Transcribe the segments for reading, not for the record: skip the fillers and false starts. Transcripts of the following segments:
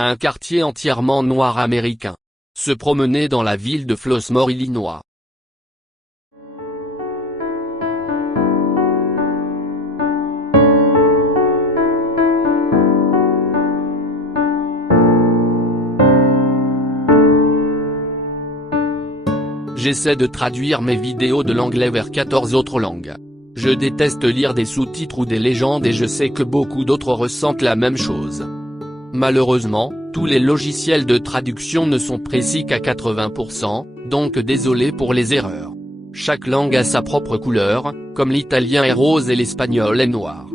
Un quartier entièrement noir américain. Se promener dans la ville de Flossmoor, Illinois. J'essaie de traduire mes vidéos de l'anglais vers 14 autres langues. Je déteste lire des sous-titres ou des légendes et je sais que beaucoup d'autres ressentent la même chose. Malheureusement, tous les logiciels de traduction ne sont précis qu'à 80%, donc désolé pour les erreurs. Chaque langue a sa propre couleur, comme l'italien est rose et l'espagnol est noir.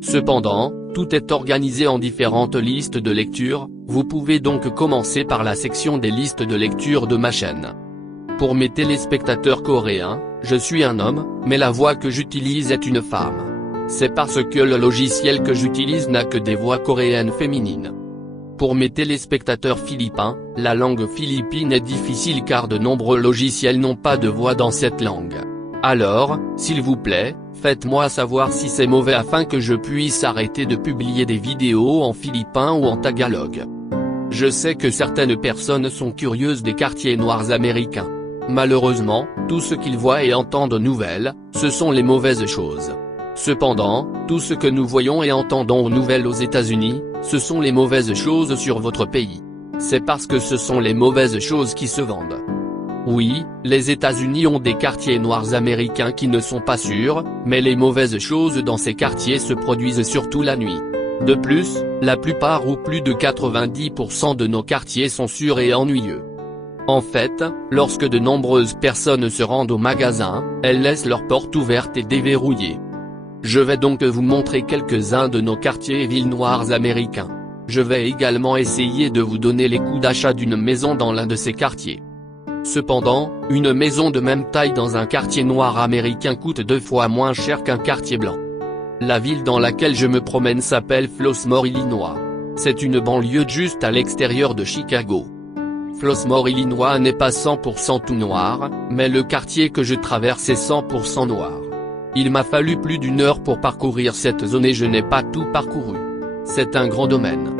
Cependant, tout est organisé en différentes listes de lecture, vous pouvez donc commencer par la section des listes de lecture de ma chaîne. Pour mes téléspectateurs coréens, je suis un homme, mais la voix que j'utilise est une femme. C'est parce que le logiciel que j'utilise n'a que des voix coréennes féminines. Pour mes téléspectateurs philippins, la langue philippine est difficile car de nombreux logiciels n'ont pas de voix dans cette langue. Alors, s'il vous plaît, faites-moi savoir si c'est mauvais afin que je puisse arrêter de publier des vidéos en philippin ou en tagalog. Je sais que certaines personnes sont curieuses des quartiers noirs américains. Malheureusement, tout ce qu'ils voient et entendent aux nouvelles, ce sont les mauvaises choses. Cependant, tout ce que nous voyons et entendons aux nouvelles aux États-Unis, ce sont les mauvaises choses sur votre pays. C'est parce que ce sont les mauvaises choses qui se vendent. Oui, les États-Unis ont des quartiers noirs américains qui ne sont pas sûrs, mais les mauvaises choses dans ces quartiers se produisent surtout la nuit. De plus, la plupart ou plus de 90% de nos quartiers sont sûrs et ennuyeux. En fait, lorsque de nombreuses personnes se rendent au magasin, elles laissent leurs portes ouvertes et déverrouillées. Je vais donc vous montrer quelques-uns de nos quartiers et villes noirs américains. Je vais également essayer de vous donner les coûts d'achat d'une maison dans l'un de ces quartiers. Cependant, une maison de même taille dans un quartier noir américain coûte 2 fois moins cher qu'un quartier blanc. La ville dans laquelle je me promène s'appelle Flossmoor, Illinois. C'est une banlieue juste à l'extérieur de Chicago. Flossmoor, Illinois n'est pas 100% tout noir, mais le quartier que je traverse est 100% noir. Il m'a fallu plus d'1 heure pour parcourir cette zone et je n'ai pas tout parcouru. C'est un grand domaine.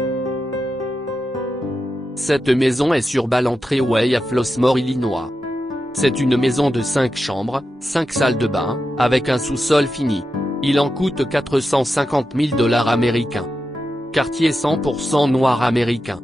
Cette maison est sur Ballantrae Way à Flossmoor, Illinois. C'est une maison de 5 chambres, 5 salles de bain, avec un sous-sol fini. Il en coûte 450 000 $ américains. Quartier 100% noir américain.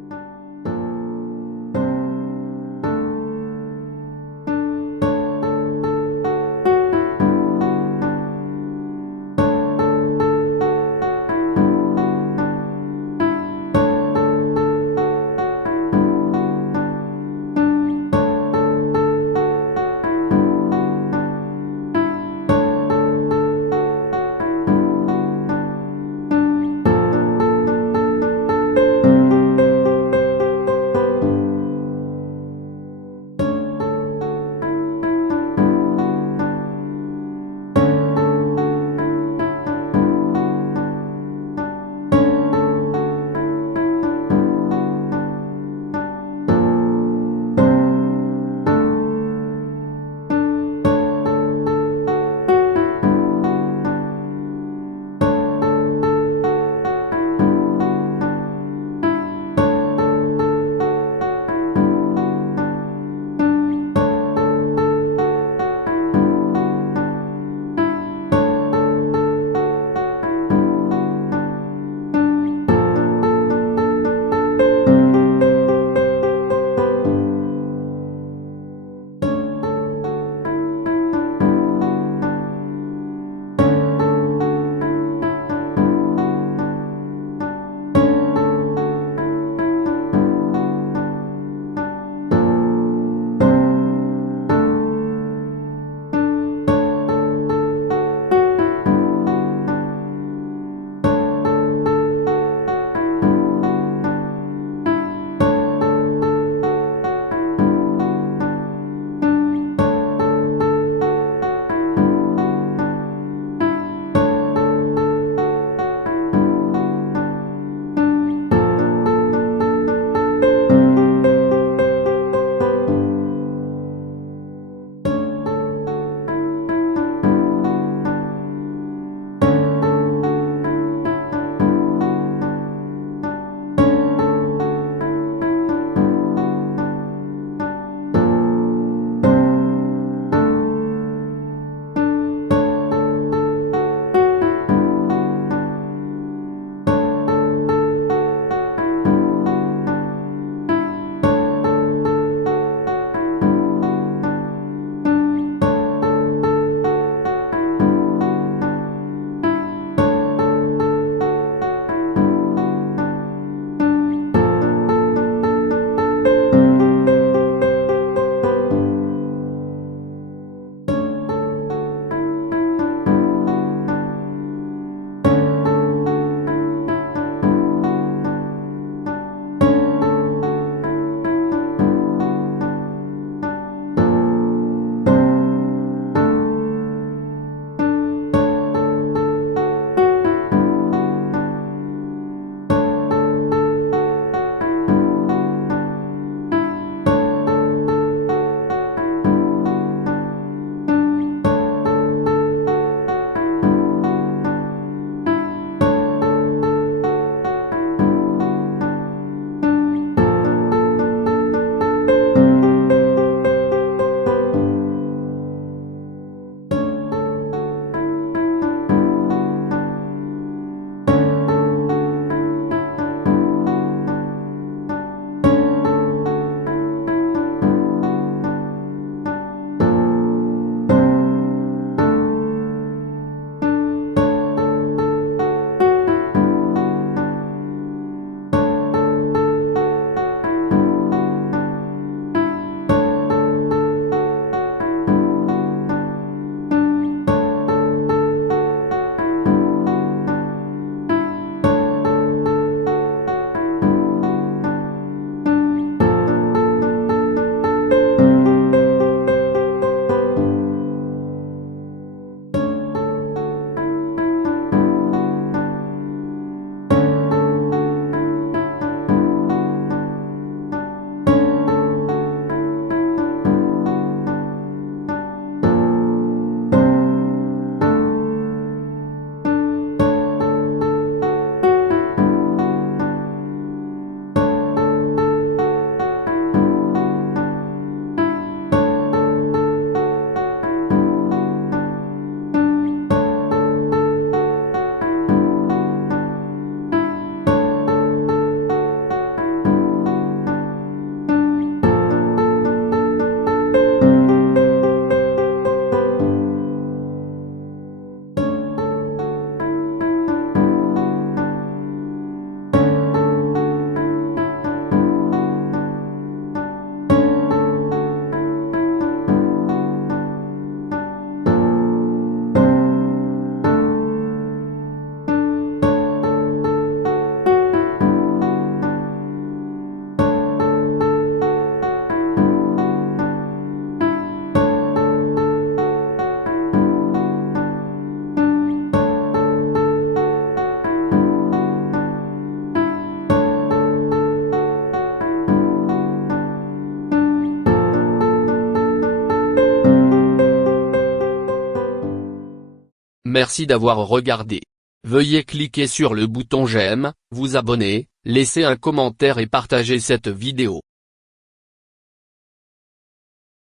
Merci d'avoir regardé. Veuillez cliquer sur le bouton j'aime, vous abonner, laisser un commentaire et partager cette vidéo.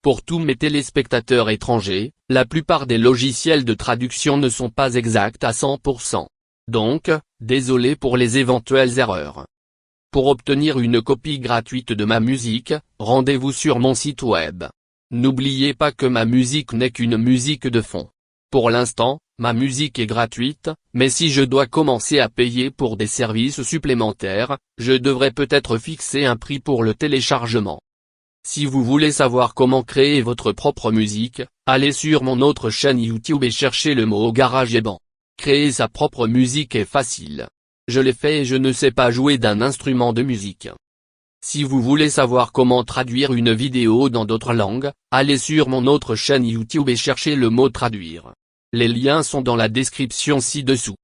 Pour tous mes téléspectateurs étrangers, la plupart des logiciels de traduction ne sont pas exacts à 100%. Donc, désolé pour les éventuelles erreurs. Pour obtenir une copie gratuite de ma musique, rendez-vous sur mon site web. N'oubliez pas que ma musique n'est qu'une musique de fond. Pour l'instant, ma musique est gratuite, mais si je dois commencer à payer pour des services supplémentaires, je devrais peut-être fixer un prix pour le téléchargement. Si vous voulez savoir comment créer votre propre musique, allez sur mon autre chaîne YouTube et cherchez le mot GarageBand. Créer sa propre musique est facile. Je l'ai fait et je ne sais pas jouer d'un instrument de musique. Si vous voulez savoir comment traduire une vidéo dans d'autres langues, allez sur mon autre chaîne YouTube et cherchez le mot traduire. Les liens sont dans la description ci-dessous.